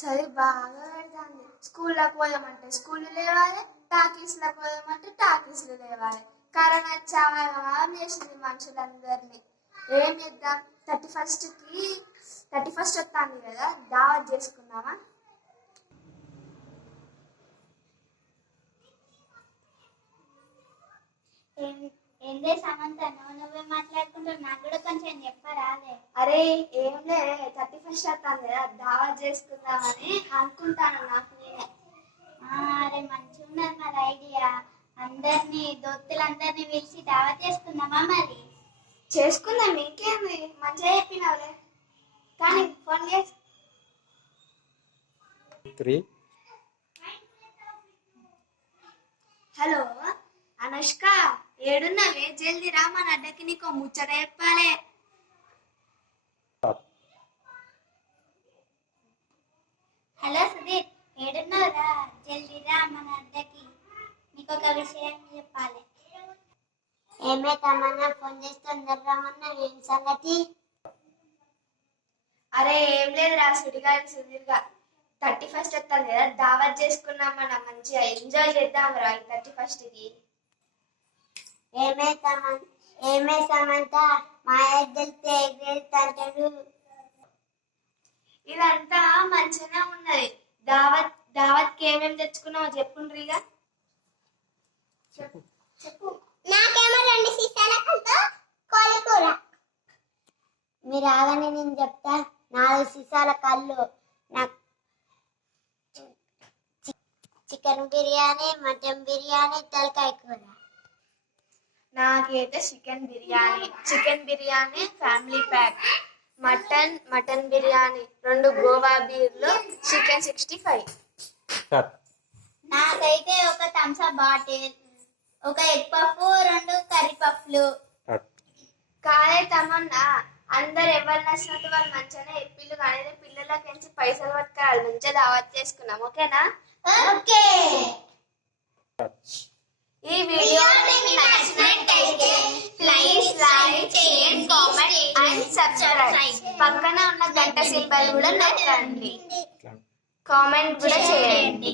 సరే బాగా పెడతాంది. స్కూల్లోకి పోదామంటే స్కూళ్ళు లేవాలి, టాకీస్లోకి పోదామంటే టాకీస్లు లేవాలి. కరోనా చాలా చేసింది మనుషులందరినీ. ఏం చేద్దాం? 31st వస్తుంది కదా, దావత్ చేసుకుందామా? ఏందే సమంత, నువ్వే మాట్లాడుకుంటావు, నాకు కూడా కొంచెం చెప్పరాదే? అరే ఏం లే, 31st వస్తుంది కదా, దావత్ చేసుకుందామని అనుకుంటాను నాకు నేనే. అరే మంచిగా ఉన్నది మరి ఐడియా. అందరినీ దోస్తులందరినీ పిలిచి దావత్ చేసుకుందామా మరి? చేసుకుందాం, ఇంకేంది, మంచిగా చెప్పినావులే. కానీ ఫోన్ చేసి హలో అనుష్క, ఏడున్నావే? జల్దీ రా, మన అడ్డకి నీకు ముచ్చట చెప్పాలి. హలో సుధీర్, ఏడున్నావురా? జల్దీ రా మన అడ్డకి, నీకు ఒక విషయం చెప్పాలి. ఏమే తమన్నా, ఫోన్ చేసి తొందర రమ్మన్నా, ఏం సంగతి? అరే ఏం లేదు రా, సుధీర్గా 31st వస్తుంది కదా, దావత్ చేసుకున్నాం, మనం మంచిగా ఎంజాయ్ చేద్దాం రా ఈ 31st. ఏమే సమంత, మా ఎద్దెళ్తే ఎగిరెళ్తాడు. ఇదంతా మంచిగానే ఉన్నది. దావత్కి ఏమేమి తెచ్చుకున్నావో చెప్పుండ్రిగా. చెప్పు. నాకేమో 2 సీసాల కోడి కూర. మీరు ఆగని నేను చెప్తా. 4 సీసాల కళ్ళు, నాకు చికెన్ బిర్యానీ, మటన్ బిర్యానీ, తలకాయ కూర. నాకైతే chicken biryani family pack, mutton biryani, 2 Goa బీర్లు, చికెన్ 65. నాకైతే ఒక థమ్స్ అప్ బాటిల్, ఒక ఎగ్ పఫ్, 2 కర్రీ పఫ్లు. కాదే తమన్నా, అందరు ఎవరు నచ్చినట్టు వాళ్ళు మంచిగానే ఎప్పిల్లు, కానీ పిల్లలకి పైసలు పట్టుకోవాలి, మంచిగా దావత్ చేసుకున్నాం. ఓకేనా? ఓకే. ఈ వీడియో మీకు నచ్చినట్లయితే please like, share, comment and subscribe. పక్కన ఉన్న గంట సింబల్ కూడా నొక్కండి. కామెంట్ కూడా చేయండి.